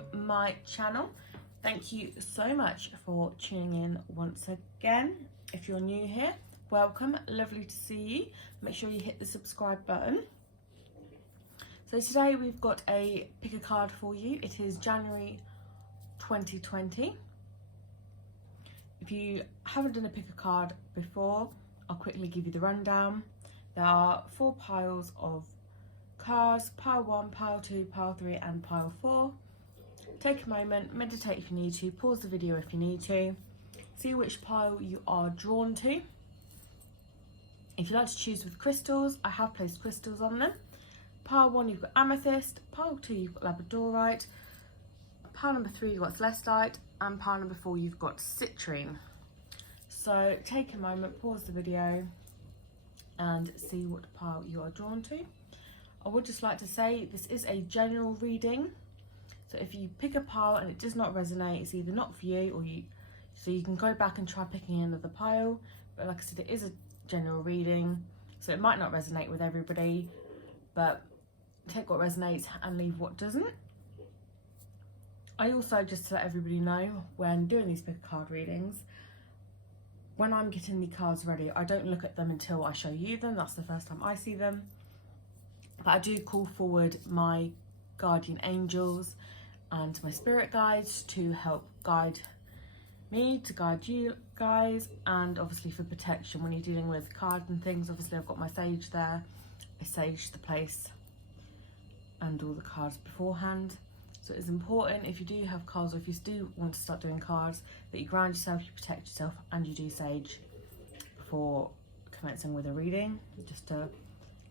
to my channel. Thank you so much for tuning in once again. If you're new here, welcome, lovely to see you. Make sure you hit the subscribe button. So today we've got a pick a card for you. It is January 2020. If you haven't done a pick a card before, I'll quickly give you the rundown. There are 4 piles of cards: pile 1, pile 2, pile 3 and pile 4. Take a moment, meditate if you need to, pause the video if you need to, see which pile you are drawn to. If you like to choose with crystals, I have placed crystals on them. Pile 1 you've got amethyst, pile 2 you've got labradorite, pile number 3 you've got celestite, and pile number 4 you've got citrine. So take a moment, pause the video and see what pile you are drawn to. I would just like to say this is a general reading, so if you pick a pile and it does not resonate, it's either not for you or so you can go back and try picking another pile. But like I said, it is a general reading, so it might not resonate with everybody, but take what resonates and leave what doesn't. I also, just to let everybody know, when doing these pick a card readings, when I'm getting the cards ready, I don't look at them until I show you them. That's the first time I see them. But I do call forward my guardian angels and my spirit guides to help guide me, to guide you guys, and obviously for protection when you're dealing with cards and things. Obviously I've got my sage there. I sage the place and all the cards beforehand. So it's important, if you do have cards or if you do want to start doing cards, that you ground yourself, you protect yourself, and you do sage before commencing with a reading, just to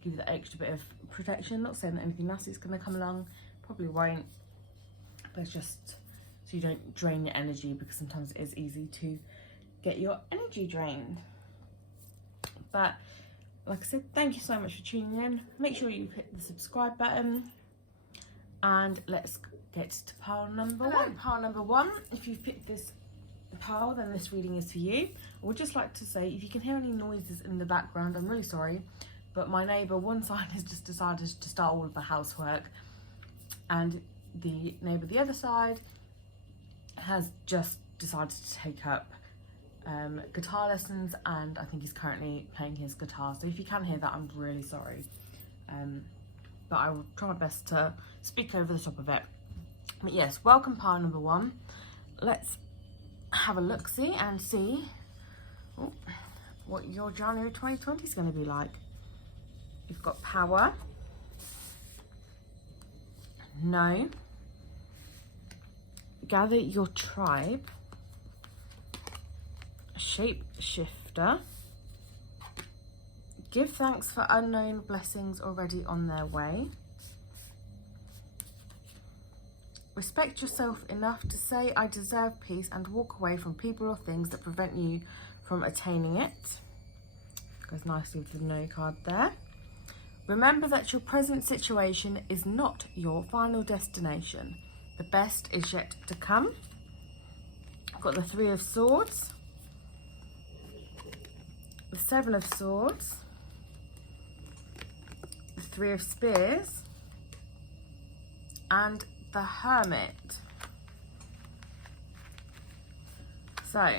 give you that extra bit of protection. Not saying that anything nasty is going to come along, probably won't, but it's just so you don't drain your energy, because sometimes it is easy to get your energy drained. But like I said, thank you so much for tuning in. Make sure you hit the subscribe button, and let's get to pile number 1. Pile number 1, if you've picked this pile, then this reading is for you. I would just like to say, if you can hear any noises in the background, I'm really sorry, but my neighbour one side has just decided to start all of the housework, and the neighbour the other side has just decided to take up guitar lessons, and I think he's currently playing his guitar. So if you can hear that, I'm really sorry, but I will try my best to speak over the top of it. But yes, welcome pile number 1. Let's have a look-see and see what your January 2020 is going to be like. You've got power, no, gather your tribe, shapeshifter, give thanks for unknown blessings already on their way, respect yourself enough to say I deserve peace and walk away from people or things that prevent you from attaining it. Goes nicely with the no card there. Remember that your present situation is not your final destination. The best is yet to come. I've got the 3 of Swords, the 7 of Swords, the 3 of Spears, and the Hermit. So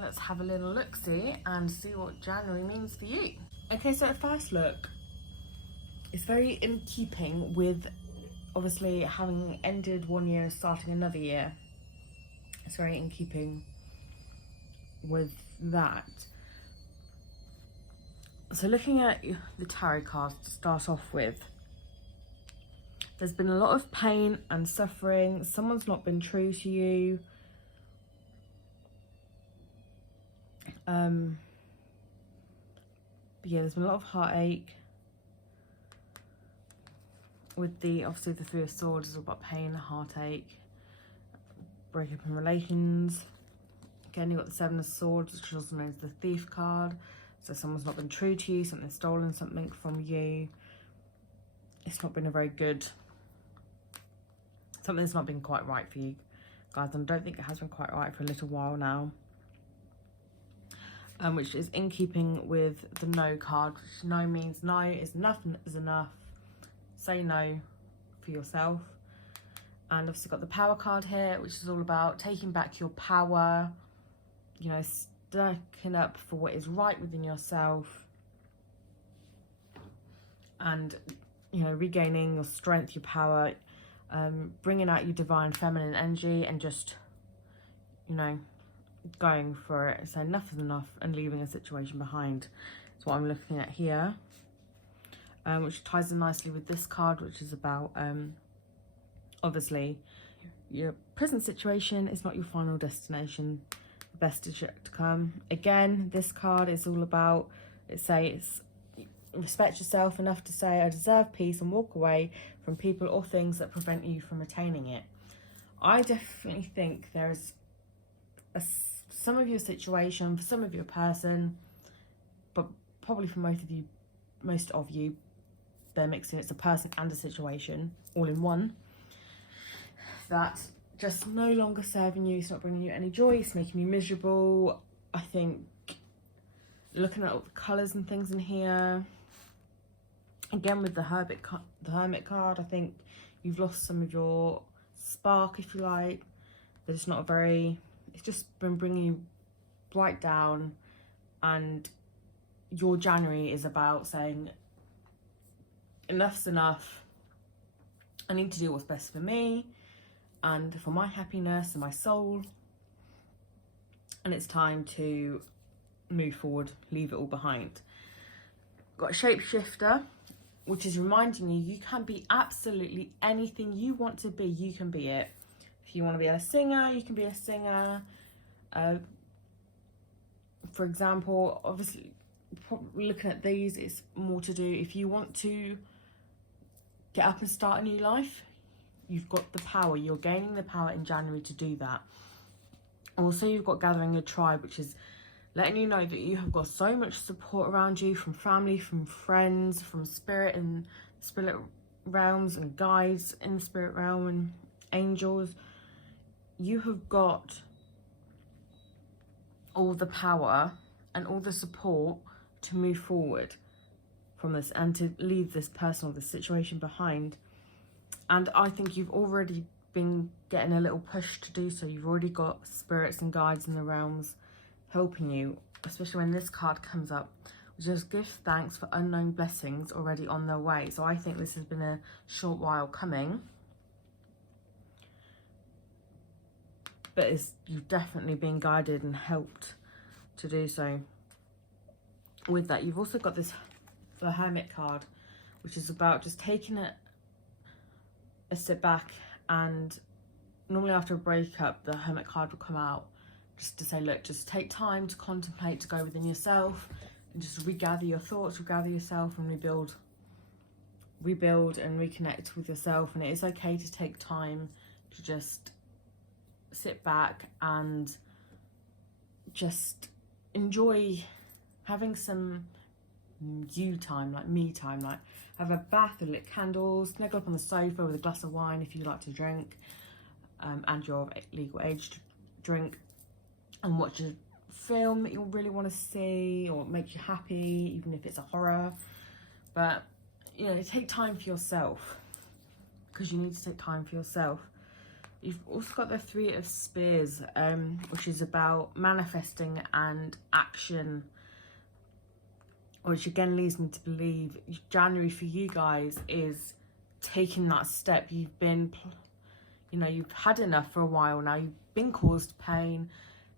let's have a little look-see and see what January means for you. Okay, so at first look, it's very in keeping with obviously having ended one year and starting another year. It's very in keeping with that. So looking at the tarot cards to start off with, there's been a lot of pain and suffering. Someone's not been true to you. But yeah, there's been a lot of heartache. With the, obviously the 3 of Swords is all about pain, heartache, break up in relations. Again, you've got the 7 of Swords, which is also known as the Thief card. So someone's not been true to you, something's stolen something from you. It's not been a very good, something's not been quite right for you guys, and I don't think it has been quite right for a little while now. Which is in keeping with the no card, which no means no is enough is enough. Say no for yourself. And obviously got the power card here, which is all about taking back your power, you know, sticking up for what is right within yourself, and, you know, regaining your strength, your power, bringing out your divine feminine energy, and just, you know, going for it. So enough is enough, and leaving a situation behind. That's what I'm looking at here, which ties in nicely with this card, which is about, obviously, your present situation is not your final destination. The best is yet to come. Again, this card is all about, it's respect yourself enough to say, I deserve peace, and walk away from people or things that prevent you from attaining it. I definitely think there's some of your situation, for some of your person, but probably for most of you, they're mixing. It's a person and a situation all in one, that's just no longer serving you. It's not bringing you any joy. It's making you miserable. I think looking at all the colours and things in here, again with the Hermit card, I think you've lost some of your spark, if you like. There's not a very, it's just been bringing you right down, and your January is about saying enough's enough. I need to do what's best for me and for my happiness and my soul, and it's time to move forward, leave it all behind. Got a shapeshifter, which is reminding you, you can be absolutely anything you want to be. You can be it. If you want to be a singer, you can be a singer. For example, obviously, probably looking at these, it's more to do if you want to get up and start a new life. You've got the power. You're gaining the power in January to do that. Also, you've got gathering a tribe, which is letting you know that you have got so much support around you, from family, from friends, from spirit and spirit realms, and guides in the spirit realm, and angels. You have got all the power and all the support to move forward from this and to leave this person or this situation behind. And I think you've already been getting a little push to do so. You've already got spirits and guides in the realms helping you, especially when this card comes up, which is give thanks for unknown blessings already on their way. So I think this has been a short while coming, but you've definitely been guided and helped to do so. With that, you've also got the Hermit card, which is about just taking a step back. And normally after a breakup, the Hermit card will come out just to say, look, just take time to contemplate, to go within yourself, and just regather your thoughts, regather yourself, and rebuild and reconnect with yourself. And it is okay to take time to just sit back and just enjoy having some you time, like me time, like have a bath and lit candles, snuggle up on the sofa with a glass of wine if you like to drink, and you're of legal age to drink, and watch a film that you really want to see or make you happy, even if it's a horror. But, you know, take time for yourself, because you need to take time for yourself. You've also got the Three of Spears, which is about manifesting and action, which again leads me to believe January for you guys is taking that step. You've been, you know, you've had enough for a while now. You've been caused pain.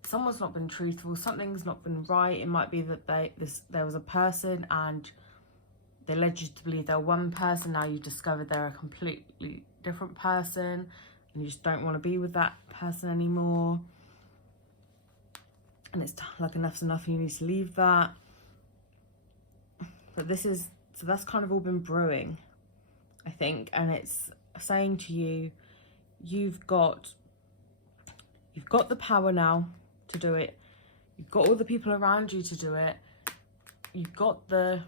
Someone's not been truthful. Something's not been right. It might be that there was a person and they led you to believe they're one person. Now you've discovered they're a completely different person, and you just don't want to be with that person anymore. And it's like enough's enough, and you need to leave that. But that's kind of all been brewing, I think, and it's saying to you, you've got the power now to do it. You've got all the people around you to do it. You've got the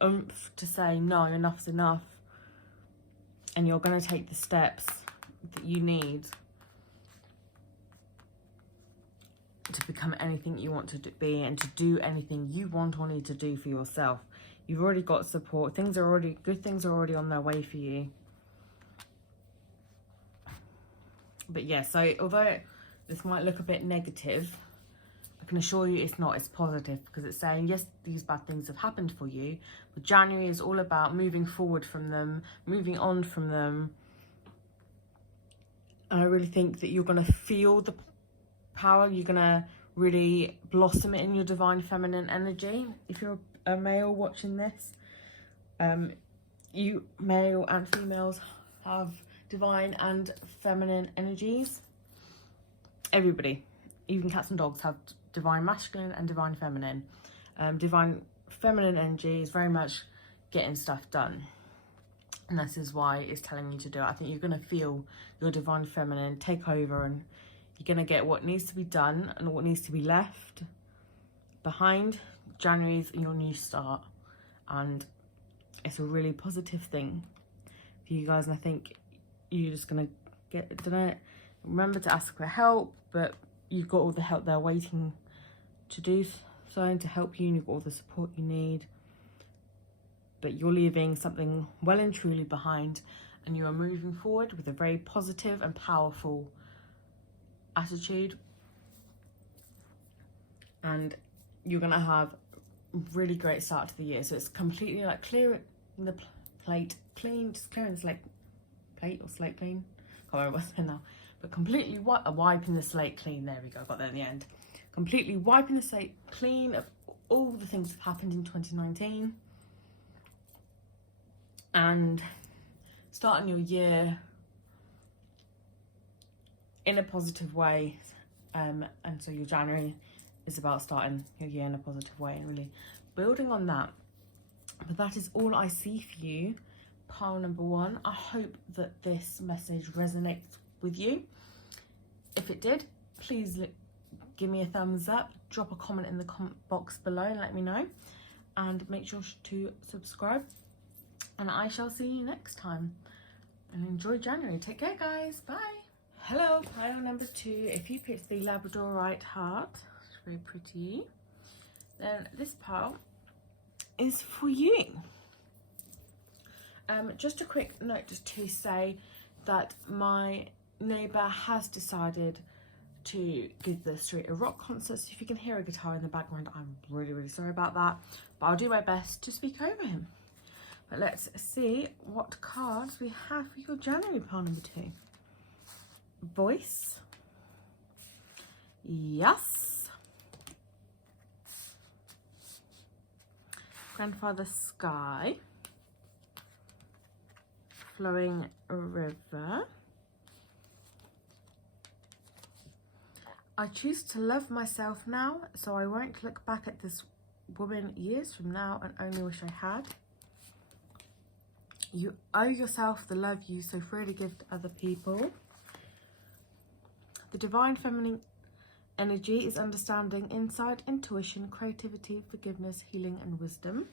oomph to say, no, enough's enough. And you're going to take the steps that you need to become anything you want to be, and to do anything you want or need to do for yourself. You've already got support. Good things are already on their way for you. But yeah, so although this might look a bit negative, I can assure you it's not. It's positive, because it's saying, yes, these bad things have happened for you, but January is all about moving forward from them, moving on from them. And I really think that you're going to feel the power. You're going to really blossom in your divine feminine energy. If you're a male watching this, you male and females have divine and feminine energies. Everybody, even cats and dogs, have divine masculine and divine feminine. Divine feminine energy is very much getting stuff done, and this is why it's telling you to do it. I think you're going to feel your divine feminine take over, and you're going to get what needs to be done and what needs to be left behind. January's your new start, and it's a really positive thing for you guys. And I think you're just going to get done it. Remember to ask for help, but you've got all the help there waiting to do so and to help you, and you've got all the support you need. But you're leaving something well and truly behind, and you are moving forward with a very positive and powerful attitude. And you're going to have a really great start to the year. So it's completely like clearing the plate clean, just clearing the slate plate or slate clean. Can't remember what's in now. But completely wiping the slate clean. There we go, got there in the end. Completely wiping the slate clean of all the things that happened in 2019. And starting your year in a positive way. And so your January is about starting your year in a positive way and really building on that. But that is all I see for you, pile number 1. I hope that this message resonates with you. If it did, please give me a thumbs up, drop a comment in the comment box below and let me know, and make sure to subscribe, and I shall see you next time. And enjoy January. Take care, guys. Bye. Hello, pile number 2. If you picked the Labradorite heart, it's very pretty, then this pile is for you. Just a quick note just to say that my neighbour has decided to give the street a rock concert, so if you can hear a guitar in the background, I'm really sorry about that, but I'll do my best to speak over him. But let's see what cards we have for your January pile number 2. Voice, yes, Grandfather Sky, Flowing River, I choose to love myself now, so I won't look back at this woman years from now and only wish I had. You owe yourself the love you so freely give to other people. The divine feminine energy is understanding, insight, intuition, creativity, forgiveness, healing, and wisdom.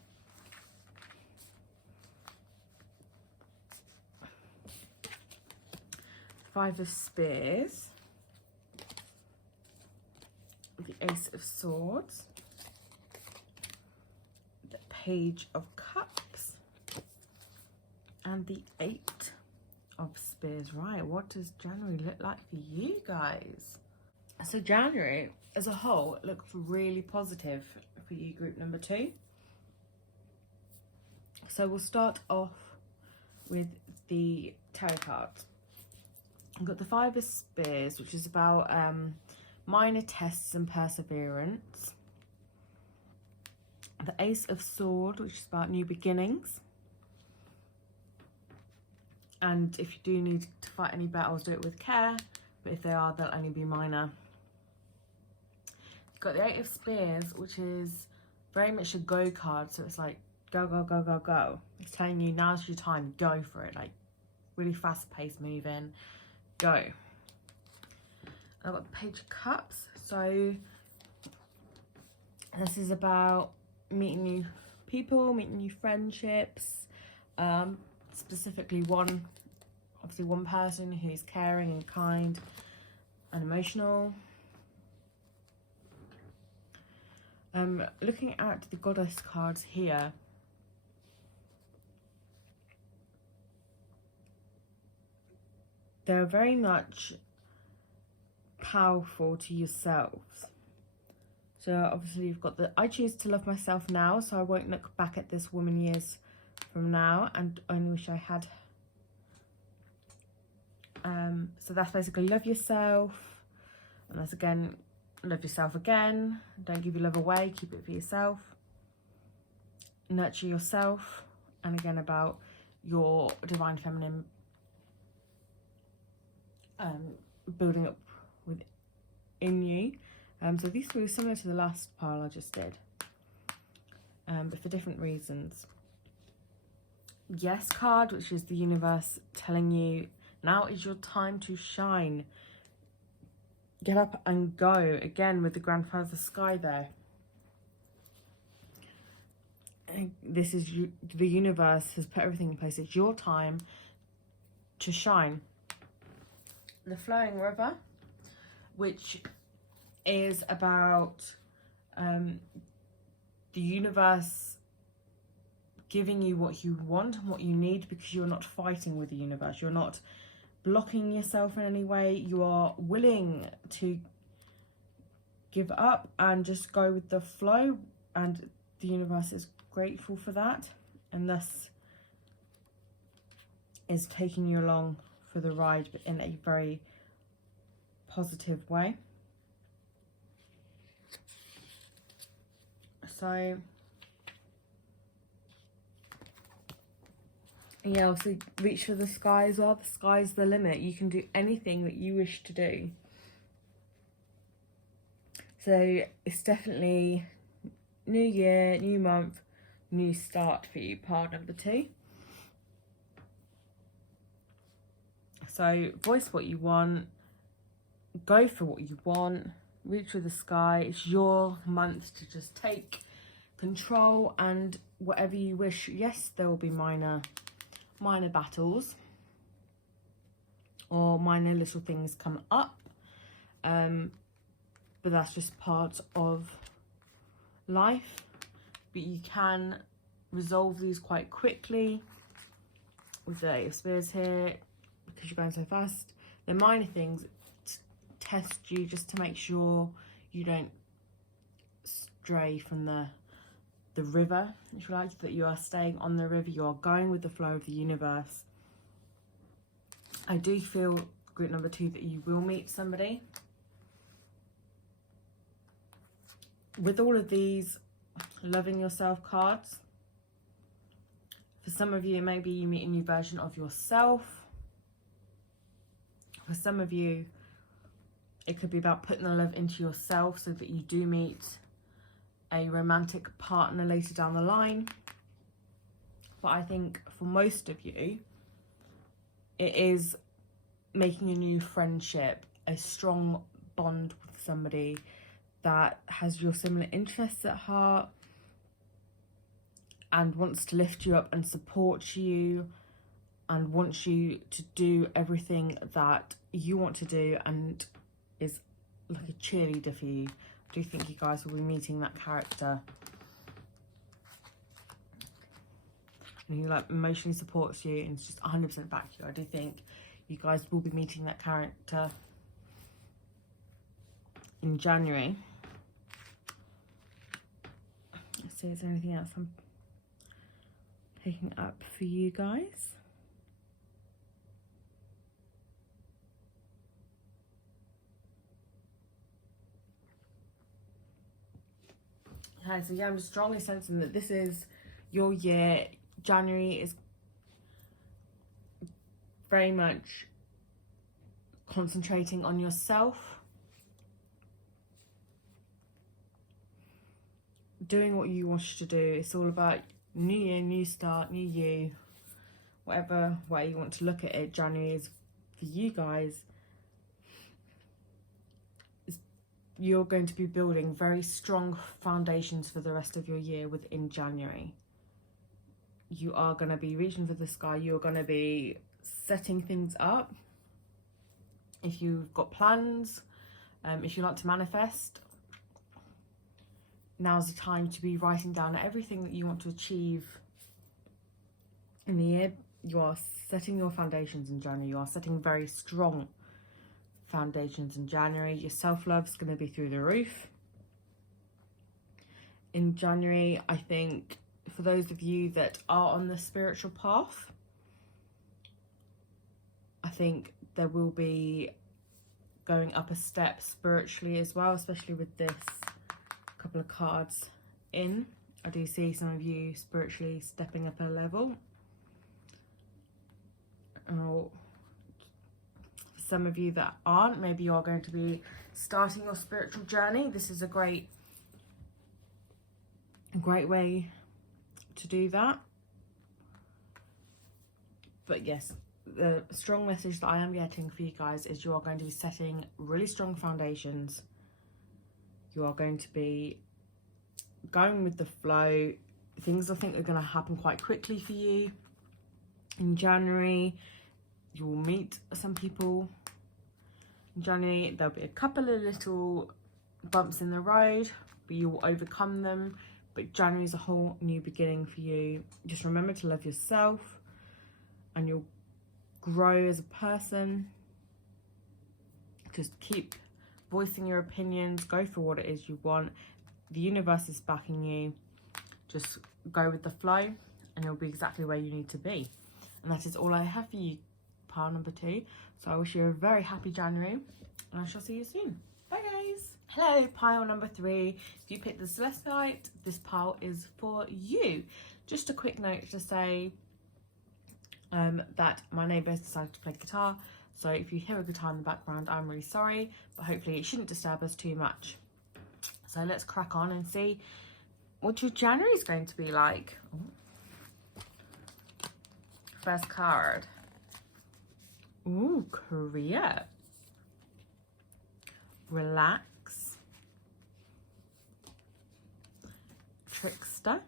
Five of Spears. The Ace of Swords. The Page of Cups. And the 8 of Spears. Right, what does January look like for you guys? So January as a whole looks really positive for you, group number 2. So we'll start off with the tarot cards. I've got the 5 of Spears, which is about minor tests and perseverance. The Ace of Swords, which is about new beginnings. And if you do need to fight any battles, do it with care. But if they are, they'll only be minor. You've got the 8 of Spears, which is very much a go card. So it's like, go, go, go, go, go. It's telling you now's your time, go for it. Like, really fast paced moving, go. I've got the Page of Cups. So this is about meeting new people, meeting new friendships. Specifically one person who's caring and kind and emotional. Looking at the Goddess cards here, they're very much powerful to yourselves. So obviously you've got the I choose to love myself now, so I won't look back at this woman years from now and only wish I had. So that's basically love yourself, and that's again love yourself again. Don't give your love away, keep it for yourself. Nurture yourself, and again about your divine feminine building up within you. So these three are similar to the last pile I just did, but for different reasons. Yes card, which is the universe telling you now is your time to shine. Get up and go. Again with the grandfather sky there. And this is you, the universe has put everything in place. It's your time to shine. The flowing river, which is about the universe giving you what you want and what you need, because you're not fighting with the universe. You're not blocking yourself in any way. You are willing to give up and just go with the flow, and the universe is grateful for that, and thus is taking you along for the ride, but in a very positive way. So yeah, also reach for the sky as well. The sky's the limit. You can do anything that you wish to do. So it's definitely new year, new month, new start for you, part number 2. So voice what you want, go for what you want, reach for the sky. It's your month to just take control and whatever you wish. Yes, there will be minor battles or minor little things come up, but that's just part of life. But you can resolve these quite quickly with the Eight of Spears here, because you're going so fast. They're minor things to test you, just to make sure you don't stray from the river, if you like, that you are staying on the river, you are going with the flow of the universe. I do feel, group number 2, that you will meet somebody. With all of these loving yourself cards, for some of you, maybe you meet a new version of yourself. For some of you, it could be about putting the love into yourself so that you do meet a romantic partner later down the line. But I think for most of you, it is making a new friendship, a strong bond with somebody that has your similar interests at heart and wants to lift you up and support you and wants you to do everything that you want to do and is like a cheerleader for you. I do think you guys will be meeting that character. And he like emotionally supports you and it's just 100% back you. I do think you guys will be meeting that character in January. Let's see, is there anything else I'm picking up for you guys? Okay, so yeah, I'm just strongly sensing that this is your year. January is very much concentrating on yourself, doing what you wish to do. It's all about new year, new start, new you. Whatever way you want to look at it, January is for you guys. You're going to be building very strong foundations for the rest of your year within January. You are going to be reaching for the sky. You're going to be setting things up. If you've got plans, if you like to manifest, now's the time to be writing down everything that you want to achieve in the year. You are setting your foundations in January. You are setting very strong foundations in January. Your self-love is going to be through the roof. In January, I think for those of you that are on the spiritual path, I think there will be going up a step spiritually as well, especially with this couple of cards in. I do see some of you spiritually stepping up a level. Oh, for some of you that aren't, maybe you are going to be starting your spiritual journey. This is a great way to do that. But yes, the strong message that I am getting for you guys is you are going to be setting really strong foundations. You are going to be going with the flow. Things I think are going to happen quite quickly for you. In January, you will meet some people. In January, there'll be a couple of little bumps in the road, but you will overcome them. But January is a whole new beginning for you. Just remember to love yourself, and you'll grow as a person. Just keep voicing your opinions. Go for what it is you want. The universe is backing you. Just go with the flow, and you'll be exactly where you need to be. And that is all I have for you, pile number 2. So I wish you a very happy January, and I shall see you soon. Bye guys. Hello, pile number 3. If you picked the Celestite, this pile is for you. Just a quick note to say that my neighbour has decided to play guitar. So if you hear a guitar in the background, I'm really sorry, but hopefully it shouldn't disturb us too much. So let's crack on and see what your January is going to be like. Ooh. First card. Ooh, Korea. Relax. Trickster.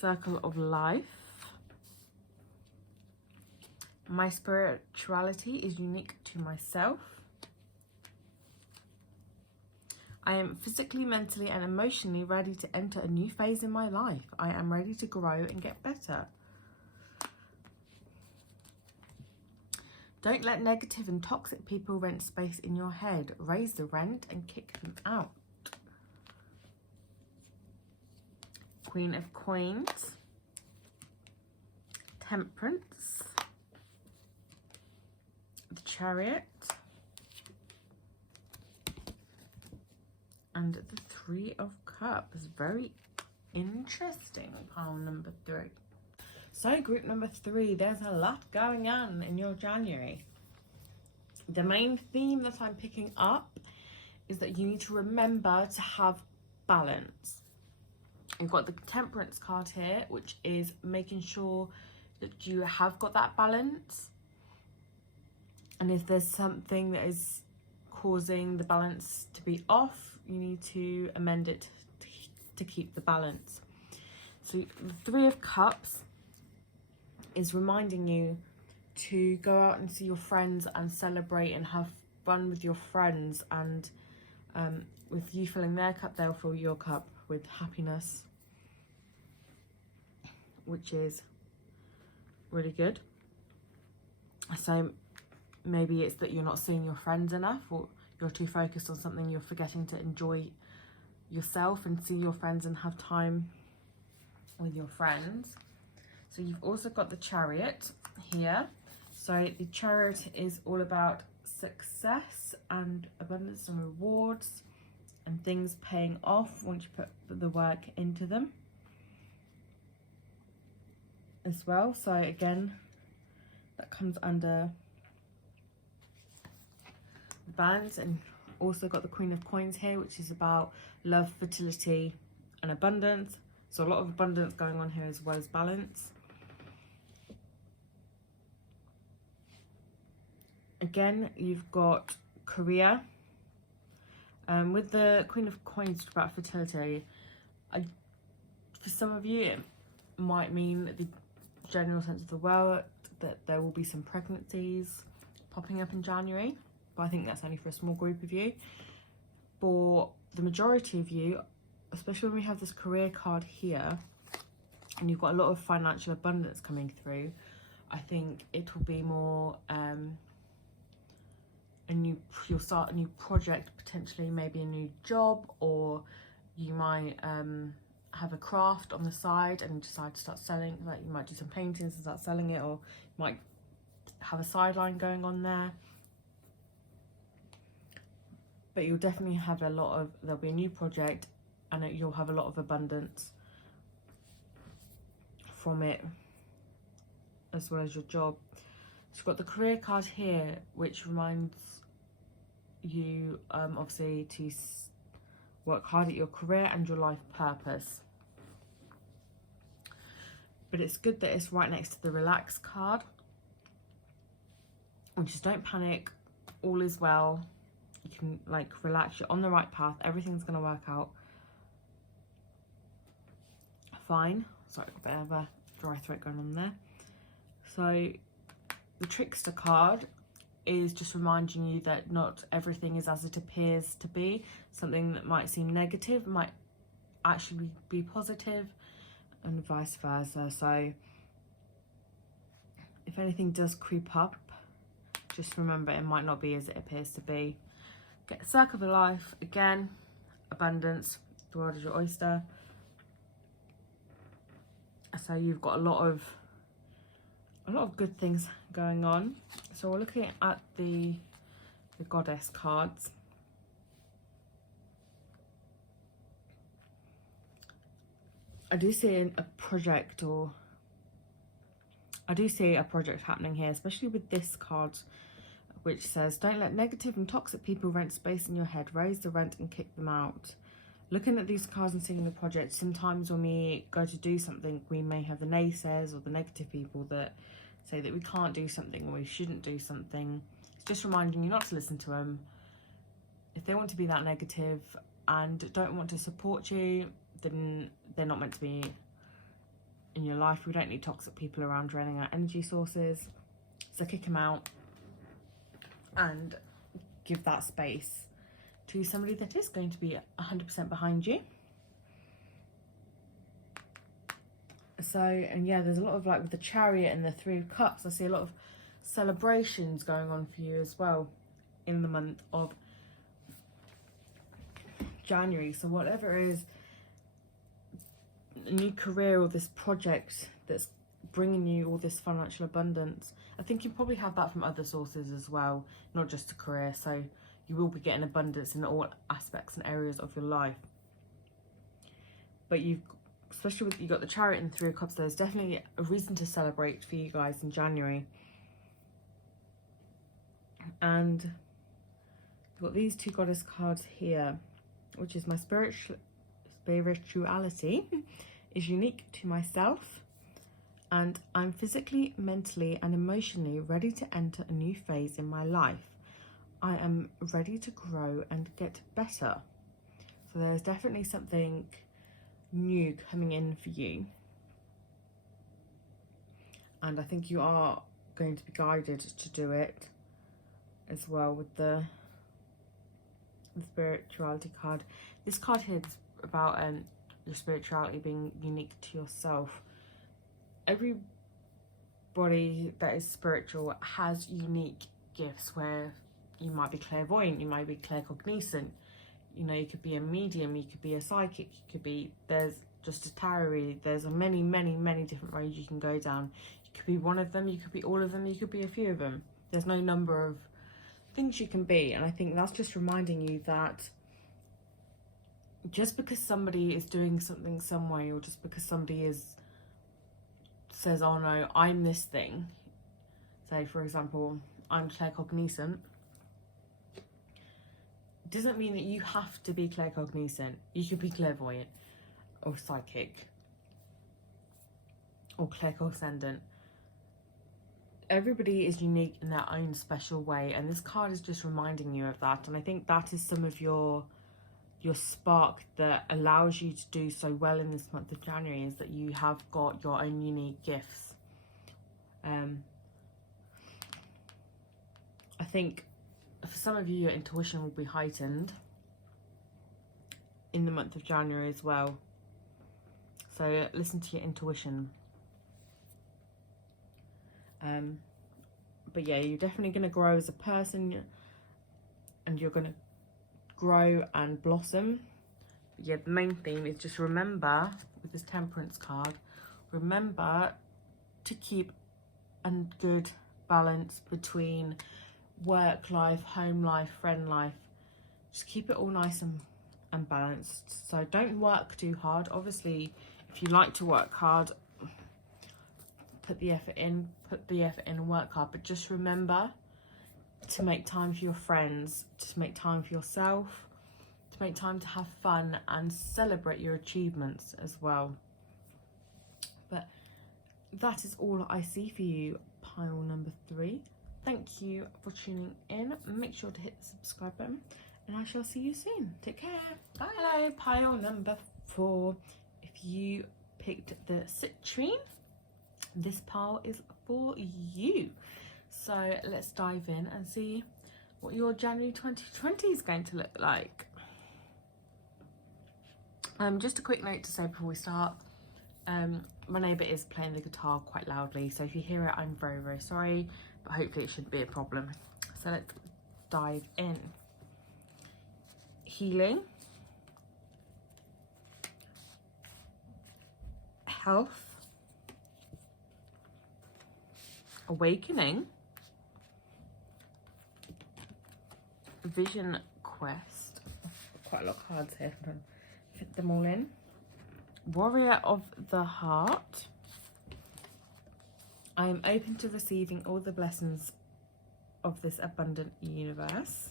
Circle of life. My spirituality is unique to myself. I am physically, mentally, and emotionally ready to enter a new phase in my life. I am ready to grow and get better. Don't let negative and toxic people rent space in your head. Raise the rent and kick them out. Queen of Coins. Temperance. The Chariot. And the Three of Cups. Very interesting, pile number 3. So group number 3, there's a lot going on in your January. The main theme that I'm picking up is that you need to remember to have balance. You've got the Temperance card here, which is making sure that you have got that balance. And if there's something that is causing the balance to be off, you need to amend it to keep the balance. So the Three of Cups is reminding you to go out and see your friends and celebrate and have fun with your friends, and with you filling their cup, they'll fill your cup with happiness, which is really good. So maybe it's that you're not seeing your friends enough, or you're too focused on something, you're forgetting to enjoy yourself and see your friends and have time with your friends. So you've also got the Chariot here. So the Chariot is all about success and abundance and rewards and things paying off once you put the work into them as well. So again, that comes under balance. And also got the Queen of Coins here, which is about love, fertility and abundance. So a lot of abundance going on here as well as balance. Again, you've got career. With the Queen of Coins, it's about fertility. For some of you, it might mean the general sense of the world that there will be some pregnancies popping up in January. But I think that's only for a small group of you. For the majority of you, especially when we have this career card here, and you've got a lot of financial abundance coming through, I think it will be more you'll start a new project, potentially maybe a new job, or you might have a craft on the side and decide to start selling, like you might do some paintings and start selling it, or you might have a sideline going on there. But you'll definitely have there'll be a new project, and you'll have a lot of abundance from it, as well as your job. So you've got the career card here, which reminds you obviously to work hard at your career and your life purpose. But it's good that it's right next to the relax card, which is don't panic, all is well. You can like relax, you're on the right path, everything's going to work out fine. Sorry, got a bit of a dry throat going on there. So the trickster card is just reminding you that not everything is as it appears to be. Something that might seem negative might actually be positive, and vice versa. So if anything does creep up, just remember it might not be as it appears to be. Get the circle of life again, abundance, the world is your oyster. So you've got a lot of good things going on. So we're looking at the goddess cards. I do see a project happening here, especially with this card, which says, don't let negative and toxic people rent space in your head. Raise the rent and kick them out. Looking at these cards and seeing the project, sometimes when we go to do something, we may have the naysayers or the negative people that say that we can't do something or we shouldn't do something. It's just reminding you not to listen to them. If they want to be that negative and don't want to support you, then they're not meant to be in your life. We don't need toxic people around draining our energy sources. So kick them out and give that space to somebody that is going to be 100% behind you. So, and yeah, there's a lot of like with the Chariot and the Three of Cups, I see a lot of celebrations going on for you as well in the month of January. So whatever it is, a new career or this project that's bringing you all this financial abundance, I think you probably have that from other sources as well, not just a career. So you will be getting abundance in all aspects and areas of your life. But especially with, you got the Chariot and Three of Cups, there's definitely a reason to celebrate for you guys in January. And you've got these two goddess cards here, which is my spirituality is unique to myself, and I'm physically, mentally and emotionally ready to enter a new phase in my life. I am ready to grow and get better. So there's definitely something new coming in for you, and I think you are going to be guided to do it as well with the spirituality card. This card here is about your spirituality being unique to yourself. Everybody that is spiritual has unique gifts, where you might be clairvoyant, you might be claircognizant, you know, you could be a medium, you could be a psychic, you could be, there's just a tarot, there's many different ways you can go down. You could be one of them, you could be all of them, you could be a few of them. There's no number of things you can be, and I think that's just reminding you that just because somebody is doing something some way, or just because somebody says, oh no, I'm this thing, say for example, I'm claircognizant, doesn't mean that you have to be claircognizant. You could be clairvoyant or psychic or claircognizant. Everybody is unique in their own special way, and this card is just reminding you of that. And I think that is some of your spark that allows you to do so well in this month of January, is that you have got your own unique gifts. I think for some of you, your intuition will be heightened in the month of January as well. So listen to your intuition. But yeah, you're definitely going to grow as a person, and you're going to grow and blossom. But yeah, the main theme is just remember, with this Temperance card, remember to keep a good balance between work life, home life, friend life. Just keep it all nice and balanced. So don't work too hard. Obviously, if you like to work hard, put the effort in and work hard. But just remember to make time for your friends, to make time for yourself, to make time to have fun and celebrate your achievements as well. But that is all I see for you, pile number 3. Thank you for tuning in. Make sure to hit the subscribe button, and I shall see you soon. Take care. Bye. Hello, pile number 4. If you picked the citrine, this pile is for you. So let's dive in and see what your January 2020 is going to look like. Just a quick note to say before we start, my neighbour is playing the guitar quite loudly, so if you hear it, I'm very, very sorry, but hopefully it shouldn't be a problem. So let's dive in. Healing, health, awakening, vision quest. Quite a lot of cards here, I'm trying to fit them all in. Warrior of the heart. I am open to receiving all the blessings of this abundant universe.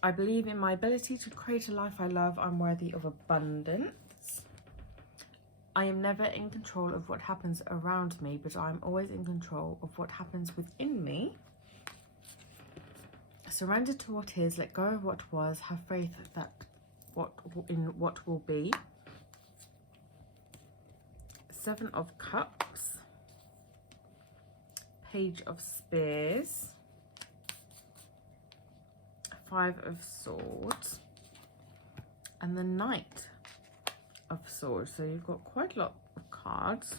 I believe in my ability to create a life I love. I'm worthy of abundance. I am never in control of what happens around me, but I'm always in control of what happens within me. Surrender to what is, let go of what was, have faith that what will be. 7 of Cups, Page of Spears, 5 of Swords, and the Knight of Swords. So you've got quite a lot of cards.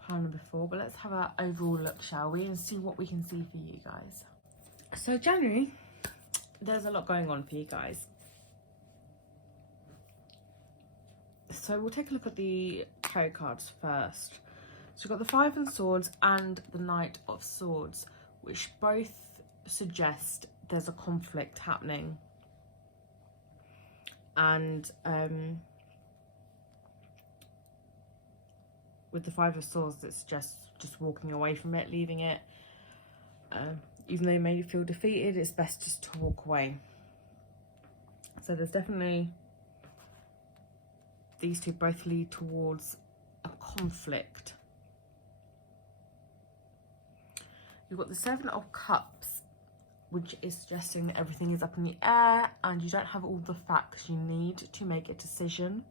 Pile number 4, but let's have our overall look, shall we, and see what we can see for you guys. So January, there's a lot going on for you guys. So we'll take a look at the tarot cards first. So we've got the 5 of Swords and the Knight of Swords, which both suggest there's a conflict happening. And with the 5 of Swords, it suggests just walking away from it, leaving it. Even though you may feel defeated, it's best just to walk away. So there's definitely, these two both lead towards a conflict. You've got the 7 of Cups, which is suggesting that everything is up in the air and you don't have all the facts you need to make a decision.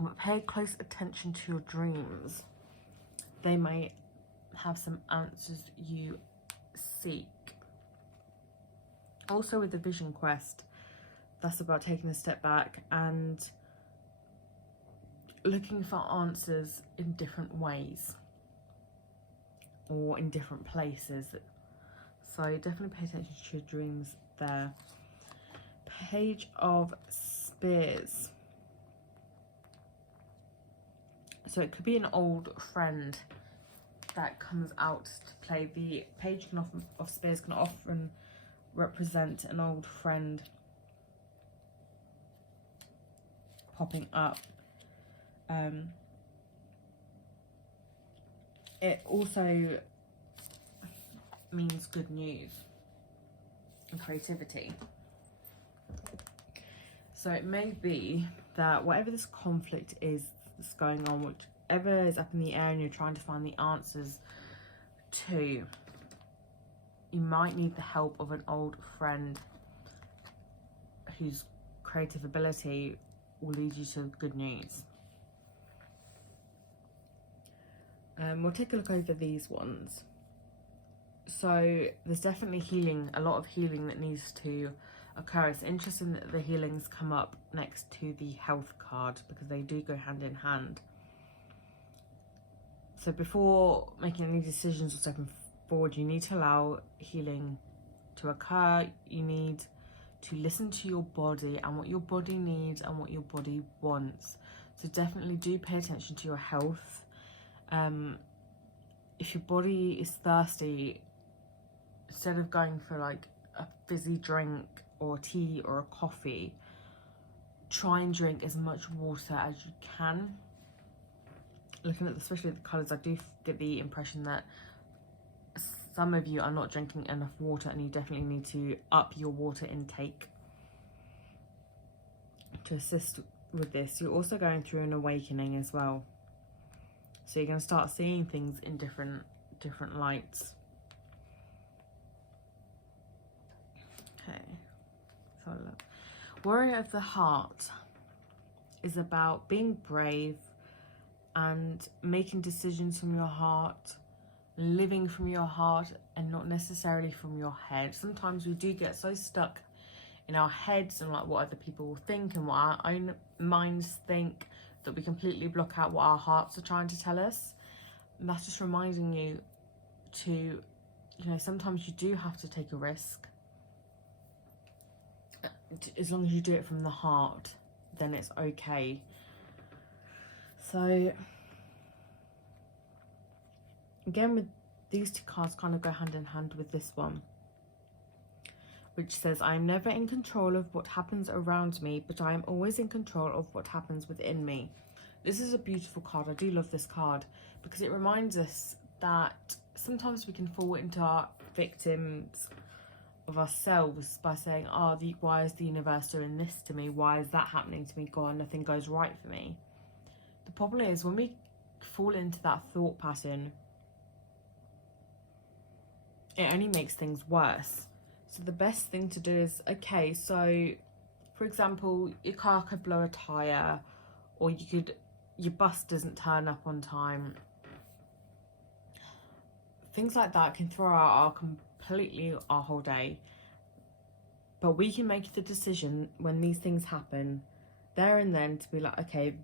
But pay close attention to your dreams. They may have some answers you seek. Also with the vision quest, that's about taking a step back and looking for answers in different ways or in different places. So definitely pay attention to your dreams there. Page of Spears. So it could be an old friend that comes out to play. The Page of Spears can often represent an old friend popping up. It also means good news and creativity. So it may be that whatever this conflict is that's going on, whichever is up in the air and you're trying to find the answers to, you might need the help of an old friend whose creative ability will lead you to good news. We'll take a look over these ones. So there's definitely healing, a lot of healing that needs to occur. It's interesting that the healings come up next to the health card because they do go hand in hand. So before making any decisions or stepping forward, you need to allow healing to occur. You need to listen to your body and what your body needs and what your body wants. So definitely do pay attention to your health. If your body is thirsty, instead of going for like a fizzy drink or tea or a coffee, try and drink as much water as you can. Looking at especially the colours, I do get the impression that some of you are not drinking enough water, and you definitely need to up your water intake to assist with this. You're also going through an awakening as well, so you're going to start seeing things in different lights. Okay, so look, Warrior of the Heart is about being brave and making decisions from your heart, living from your heart and not necessarily from your head. Sometimes we do get so stuck in our heads and like what other people will think and what our own minds think that we completely block out what our hearts are trying to tell us. And that's just reminding you to, you know, sometimes you do have to take a risk. As long as you do it from the heart, then it's okay. So again, with these two cards kind of go hand in hand with this one, which says, I am never in control of what happens around me, but I am always in control of what happens within me. This is a beautiful card. I do love this card because it reminds us that sometimes we can fall into our victims of ourselves by saying, oh, why is the universe doing this to me? Why is that happening to me? God, nothing goes right for me. The problem is when we fall into that thought pattern, it only makes things worse. So the best thing to do is, okay, so for example, your car could blow a tire, or your bus doesn't turn up on time. Things like that can throw out completely our whole day. But we can make the decision when these things happen, there and then, to be like, okay,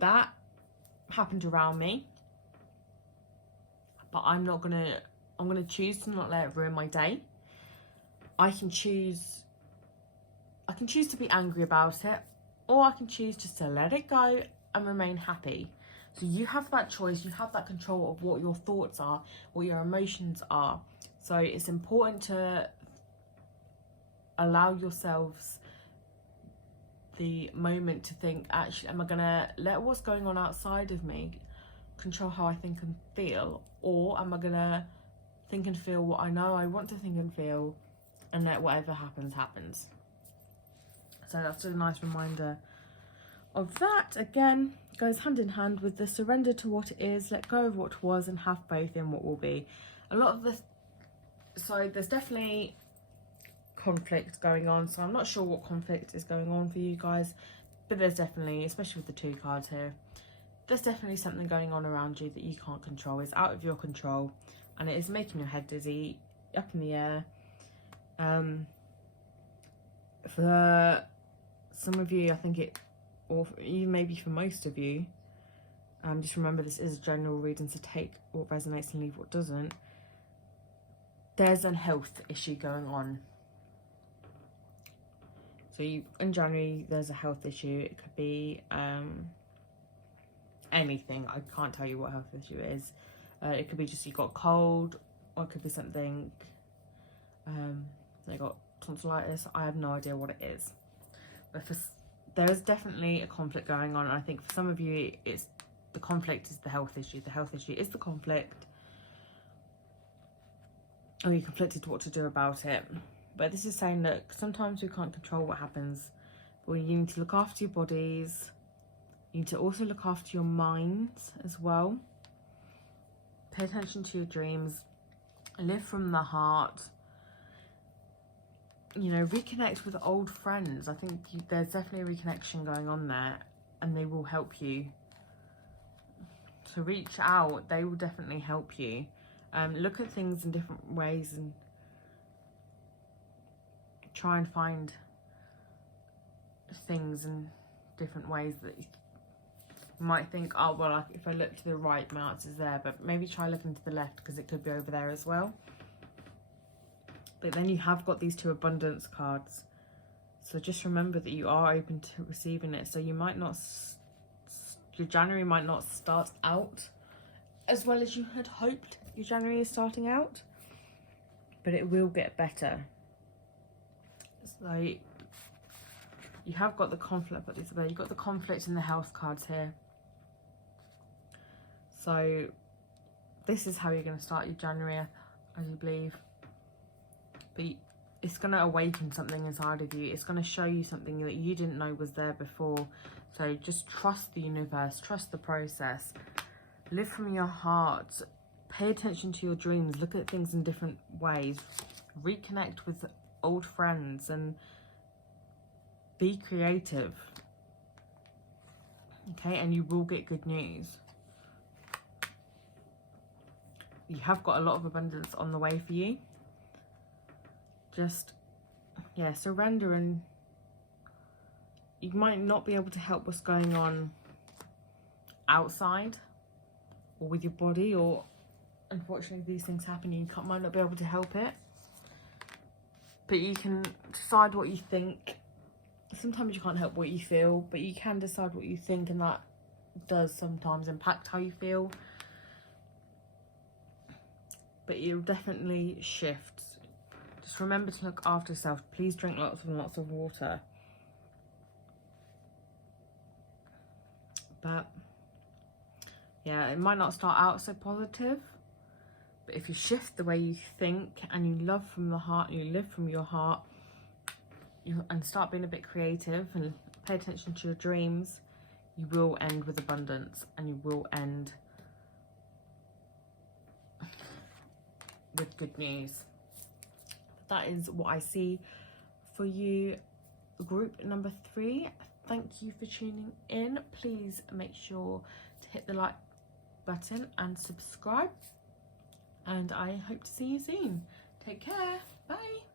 that happened around me, but I'm gonna choose to not let it ruin my day. I can choose to be angry about it, or I can choose just to let it go and remain happy. So you have that choice, you have that control of what your thoughts are, what your emotions are. So it's important to allow yourselves the moment to think, actually, am I gonna let what's going on outside of me control how I think and feel, or am I gonna think and feel what I know I want to think and feel, and let whatever happens happens? So that's a nice reminder of that. Again, goes hand in hand with the surrender to what is, let go of what was, and have faith in what will be. A lot of this, so there's definitely conflict going on, so I'm not sure what conflict is going on for you guys, but there's definitely, especially with the two cards here, there's definitely something going on around you that you can't control. It's out of your control, and it is making your head dizzy, up in the air. For some of you, I think it, or even maybe for most of you, just remember this is a general reading, so take what resonates and leave what doesn't. There's a health issue going on. So in January, there's a health issue. It could be anything. I can't tell you what health issue it is. It could be just you got a cold, or it could be something, they got tonsillitis. I have no idea what it is. But there is definitely a conflict going on. And I think for some of you, it's the conflict is the health issue. The health issue is the conflict. Or you're conflicted what to do about it. But this is saying, look, sometimes we can't control what happens, but you need to look after your bodies. You need to also look after your minds as well. Pay attention to your dreams. Live from the heart. You know, reconnect with old friends. I think there's definitely a reconnection going on there, and they will help you. So reach out. They will definitely help you. Look at things in different ways and try and find things in different ways that You might think, oh, well, like, if I look to the right, my answer's there. But maybe try looking to the left, because it could be over there as well. But then you have got these 2 abundance cards. So just remember that you are open to receiving it. So you might not, your January might not start out as well as you had hoped your January is starting out. But it will get better. So you have got the conflict, but you've got the conflict and the health cards here. So this is how you're going to start your January, as you believe. But it's going to awaken something inside of you. It's going to show you something that you didn't know was there before. So just trust the universe, trust the process. Live from your heart. Pay attention to your dreams. Look at things in different ways. Reconnect with old friends and be creative. Okay, and you will get good news. You have got a lot of abundance on the way for you. Just, yeah, surrender, and you might not be able to help what's going on outside or with your body, or unfortunately these things happen, you might not be able to help it. But you can decide what you think. Sometimes you can't help what you feel, but you can decide what you think, and that does sometimes impact how you feel. But you'll definitely shift. Just remember to look after yourself. Please drink lots and lots of water. But yeah, it might not start out so positive, but if you shift the way you think and you love from the heart, and you live from your heart, and start being a bit creative and pay attention to your dreams, you will end with abundance, and you will end with good news. That is what I see for you, group number 3. Thank you for tuning in. Please make sure to hit the like button and subscribe, and I hope to see you soon. Take care. Bye.